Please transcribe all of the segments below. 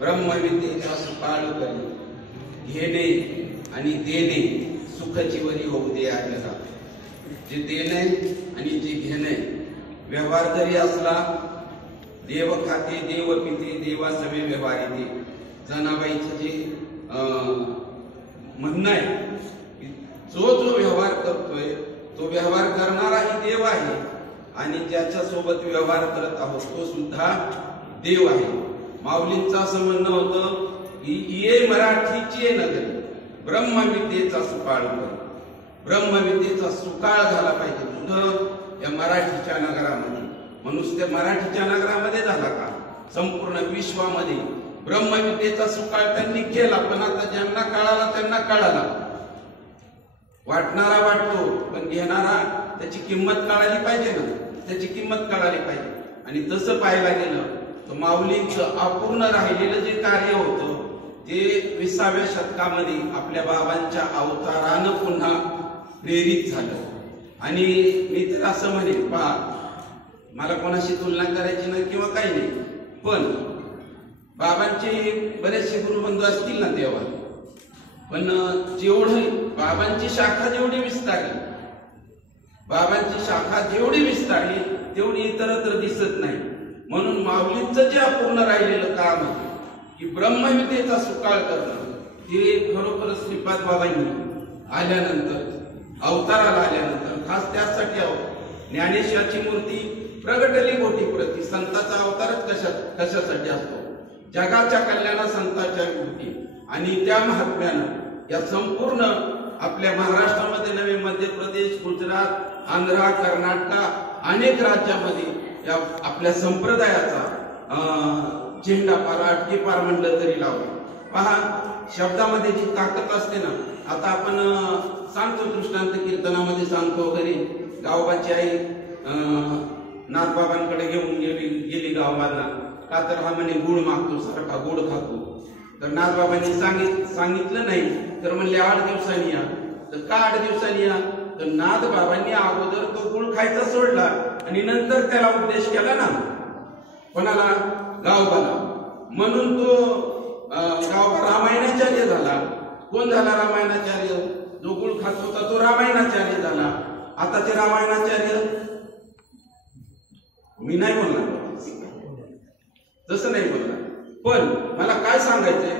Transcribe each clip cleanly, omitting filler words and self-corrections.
ब्रह्मविद्येचा सुकाळ करी घेणे आणि देणे सुखाची वरी होऊ दे आपल्याला। जे देणे आणि जे घेणे व्यवहार जरी असला, देव खाते देव पिते देवा सवे व्यवहार येते, जनाबाईचं जे म्हणणं आहे, जो जो व्यवहार करतोय तो व्यवहार करणाराही देव आहे आणि ज्याच्या सोबत व्यवहार करत आहोत तो सुद्धा देव आहे। माऊलींचं असं म्हणणं होतं की ये मराठीची नगरी ब्रह्मविद्येचा सुकाळ कर। ब्रह्मविद्येचा सुकाळ झाला पाहिजे तुझं या मराठीच्या नगरामध्ये। म्हणून त्या मराठीच्या नगरामध्ये झाला का? संपूर्ण विश्वामध्ये ब्रह्मविद्येचा सुकाळ त्यांनी केला, पण आता ज्यांना कळाला त्यांना कळाला। वाटणारा वाटतो, पण घेणारा त्याची किंमत कळाली पाहिजे ना, त्याची किंमत कळाली पाहिजे। आणि तसं पाहायला गेलं तर माऊलींचं अपूर्ण राहिलेलं जे कार्य होतं ते 20व्या शतकामध्ये आपल्या बाबांच्या अवतारानं पुन्हा प्रेरित झालं। आणि मी तर असं म्हणेन, पहा, मला कोणाशी तुलना करायची नाही किंवा काही नाही, पण बाबांचे बरेचसे गुरुबंधू असतील ना तेव्हा, पण जेवढी बाबांची शाखा जेवढी विस्तारली, बाबांची शाखा जेवढी विस्तारली तेवढी इतरत्र दिसत नाही। म्हणून माऊलींचं जे अपूर्ण राहिलेलं काम आहे की ब्रह्मविद्येचा सुकाळ करणं, ते खरोखर श्रीपाद बाबांनी आल्यानंतर, अवताराला आल्यानंतर खास त्यासाठी ज्ञानेश्वराची मूर्ती प्रगटली मोठी प्रती। संताचा अवतारच कशासाठी असतो? जगाच्या कल्याणा संतांच्या मूर्ती। आणि त्या महात्म्यानं या संपूर्ण आपल्या महाराष्ट्रामध्ये नवे, मध्य प्रदेश, गुजरात, आंध्र, कर्नाटक अनेक राज्यामध्ये या आपल्या संप्रदायाचा झेंडा पार अटके पार म्हणलं तरी लावलं। पहा, शब्दामध्ये जी ताकद असते ना, आता आपण सांगतो दृष्टांत कीर्तनामध्ये सांगतो वगैरे, गावबाची आई नाथबाबांकडे घेऊन गेली गावबांना, का तर हा म्हणे गुळ मागतो, सारखा गोड खातो। तर नाथबाबांनी सांगितलं नाही, तर म्हणले 8 दिवसांनी या। तर का 8 दिवसांनी या? तर नाथबाबांनी अगोदर तो गुळ खायचा सोडला आणि नंतर त्याला उपदेश केला ना, कोणाला? गावबाला। म्हणून तो गावबा रामायणाचार्य झाला। कोण झाला रामायणाचार्य? जो गुळ खात होता तो रामायणाचार्य झाला। आताचे रामायणाचार्य मी नाही बोलणार, तसं नाही बोलणार, पण मला काय सांगायचंय,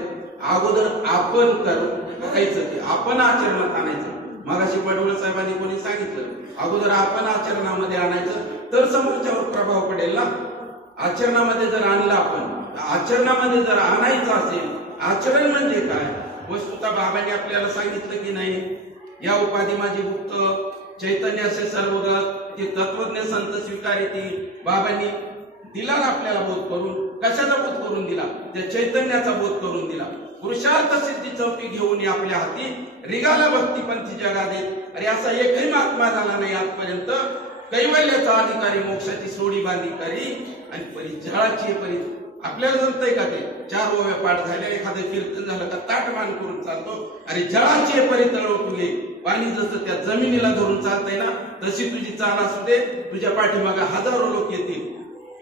अगोदर आपण करायचं, ते आपण आचरणात आणायचं। मगाशी पडवळ साहेबांनी कोणी सांगितलं, अगोदर आपण आचरणामध्ये आणायचं तर समोरच्यावर प्रभाव पडेल ना। आचरणामध्ये जर आणलं आपण, आचरणामध्ये जर आणायचं असेल, आचरण म्हणजे काय? वस्तुतः बाबांनी आपल्याला सांगितलं की नाही, या उपाधी माझी गुप्त चैतन्य असे सर्वगत ते तत्वज्ञ संत स्वीकारिती। बाबांनी दिला आपल्याला बोध करून, कशाचा बोध करून दिला? त्या चैतन्याचा बोध करून दिला। पुरुषार्थ सिद्धी चौकी घेऊन आपल्या हाती रिगाला भक्तीपंथी जगा दे। अरे असा एकही महात्मा झाला नाही आजपर्यंत कैवल्याचा अधिकारी, मोक्षाची सोडी बांधी करी आणि परिचळाची परी। आपल्याला जमतंय का ते? 4 ओव्या पाठ झाल्या, एखादं कीर्तन झालं का ताट मान करून चालतो। अरे जळाची परितळ तुझे पाणी जसं त्या जमिनीला धरून चालतंय ना, तशी तुझी चाल असू दे। तुझ्या पाठीमागे हजारो लोक येतील,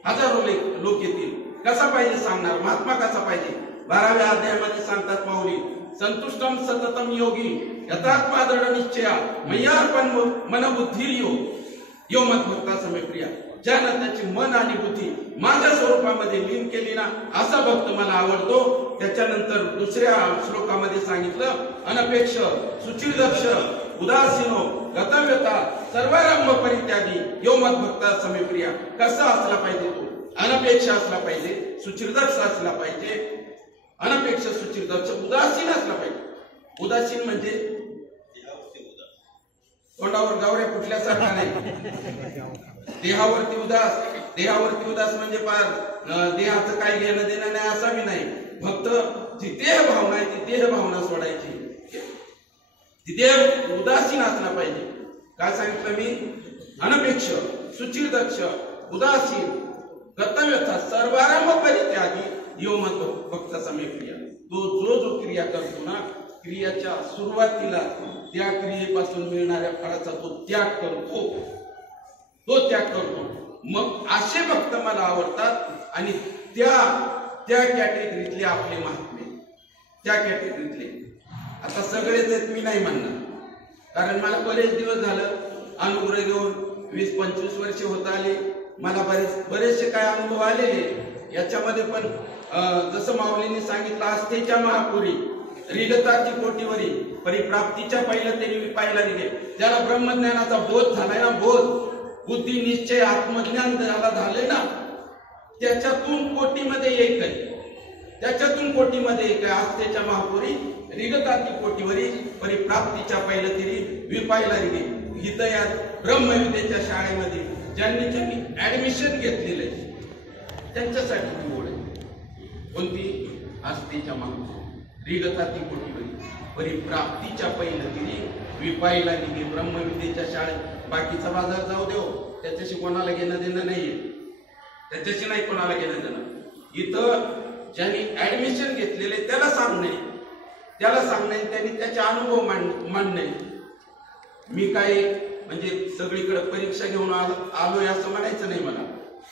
हजारो लोक येतील। कसा पाहिजे सांगणार? महात्मा कसा पाहिजे? 12व्या अध्यायामध्ये सांगतात माऊली, संतुष्टम सततम योगी यथात्मा दृढ निश्चया मय्यार्पण मन बुद्धी यो मत भक्ता समे प्रिया। ज्यानं त्याची मन आणि बुद्धी माझ्या स्वरूपामध्ये लीन केली ना, असा भक्त मला आवडतो। त्याच्यानंतर दुसऱ्या श्लोकामध्ये सांगितलं, अनपेक्ष सुचिरदक्ष उदासीनो गतव्यता सर्वारंभ परित्यागी यो मत भक्ता समे प्रिया। कसा असला पाहिजे तो? अनपेक्ष असला पाहिजे, सुचिरदक्ष असला पाहिजे, अनपेक्ष सुचिरदक्ष उदासीन असला पाहिजे। उदासीन म्हणजे तोंडावर गावऱ्या कुठल्यासारखा नाही, देहावरती उदास। देहावरती उदास म्हणजे पार देहाचं काय घेणं देणं नाही असा बी नाही। फक्त जी देह भावना आहे ती देह भावना सोडायची, ती देह उदासीन असला पाहिजे। काय सांगितलं मी? अनपेक्ष सुचिरदक्ष उदासीन गतव्यथा सर्वारंभ परित्यागी यो मत भक्त समे प्रिया। तो जो क्रिया करतो ना, क्रियाच्या सुरुवातीला त्या क्रियेपासून मिळणाऱ्या फळाचा तो त्याग करतो, तो त्याग करतो। मग असे भक्त मला आवडतात आणि त्या त्या कॅटेगरीतले आपले महात्मे, त्या कॅटेगरीतले. आता सगळेच आहेत मी नाही म्हणणार, कारण मला बरेच दिवस झालं अनुग्रह घेऊन 20-25 वर्ष होत आले. मला बरेचसे काय अनुभव आलेले याच्यामध्ये. पण जसं माऊलींनी सांगितलं, आस्थेच्या महापुरी रिगताची कोटीवरी परिप्राप्तीच्या पहिलं तरी पाहिला निघे. ज्याला ब्रह्मज्ञानाचा बोध झालाय ना, बोध बुद्धी निश्चय आत्मज्ञान ज्याला झालंय ना, त्याच्यातून कोटीमध्ये एक आहे, त्याच्यातून कोटीमध्ये एक आहे. आस्थेच्या महापुरी रिगताची कोटीवरी परिप्राप्तीच्या पहिलं तरी विपायला निघे. इथं या ब्रह्मविद्येच्या शाळेमध्ये ज्यांनी ऍडमिशन घेतलेलं आहे त्यांच्यासाठी ती ओढ आहे. कोणती? आस्थेच्या महापुरी रिगताती कोटीवरी परिप्राप्तीच्या पहिलं तरी विपायला निघे. ब्रह्मविद्येच्या शाळेत बाकीचा बाजार जाऊ देव, त्याच्याशी कोणाला घेणं देणं नाहीये, त्याच्याशी नाही कोणाला घेणं देणं. इथं ज्यांनी ऍडमिशन घेतलेले त्याला सांगणे, त्यांनी त्याचे अनुभव मांडणे. मी काय म्हणजे सगळीकडे परीक्षा घेऊन आलोय असं म्हणायचं नाही मला.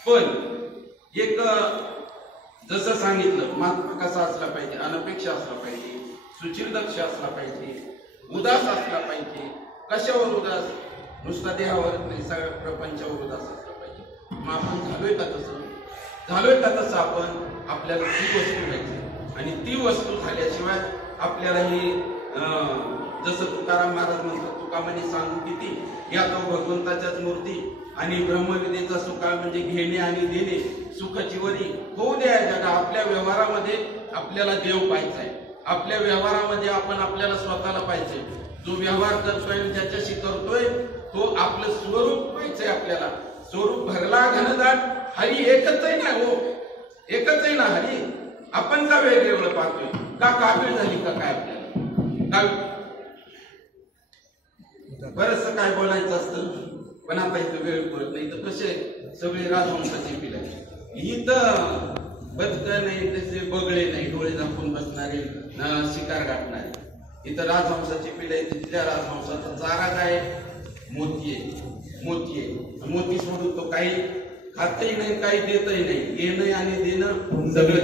पण एक जसं सांगितलं, महात्मा कसा असला पाहिजे, अनपेक्ष असला पाहिजे, सुचिरदक्ष असला पाहिजे, उदास असला पाहिजे. कशावर उदास? नुसता देहावर नाही, सगळ्या प्रपंचावर उदास असला पाहिजे. मग आपण झालोय का तसं? आपण आपल्याला ती वस्तू घ्यायची, आणि ती वस्तू झाल्याशिवाय आपल्याला ही जसं तुकाराम महाराज म्हणतात, तुका म्हणे सांगू किती, या तो भगवंताच्याच मूर्ती, आणि ब्रह्मविद्येचा सुख म्हणजे घेणे आणि देणे, सुखाची वरी होऊ द्या जगा. आपल्या व्यवहारामध्ये आपल्याला देव पाहिजे, आपल्या व्यवहारामध्ये आपण आपल्याला स्वतःला पाहिजे. जो व्यवहार करतोय ज्याच्याशी करतोय तो आपलं स्वरूप पाहिजे. आपल्याला स्वरूप भरला घनदाट, हरी एकच आहे ना, हो एकच आहे ना हरी. आपण का वेगवेगळं पाहतोय? का काबीळ झाली का काय आपल्याला? बरंच काय बोलायचं असतं, पण आता इथं वेळ पुरत नाही. तर कसे सगळे राजवंशाचे पिले, इथं बदक नाही, तसे बगळे नाही, डोळे झाकून बसणारे, शिकार गाठणारे. इथं राजहंसाची पिढी, तिथल्या राजहंसाचा चारा काय? मोती आहे. मोती सोडून तो काही खातही नाही, काही देतही नाही. घेणं आणि देणं सगळं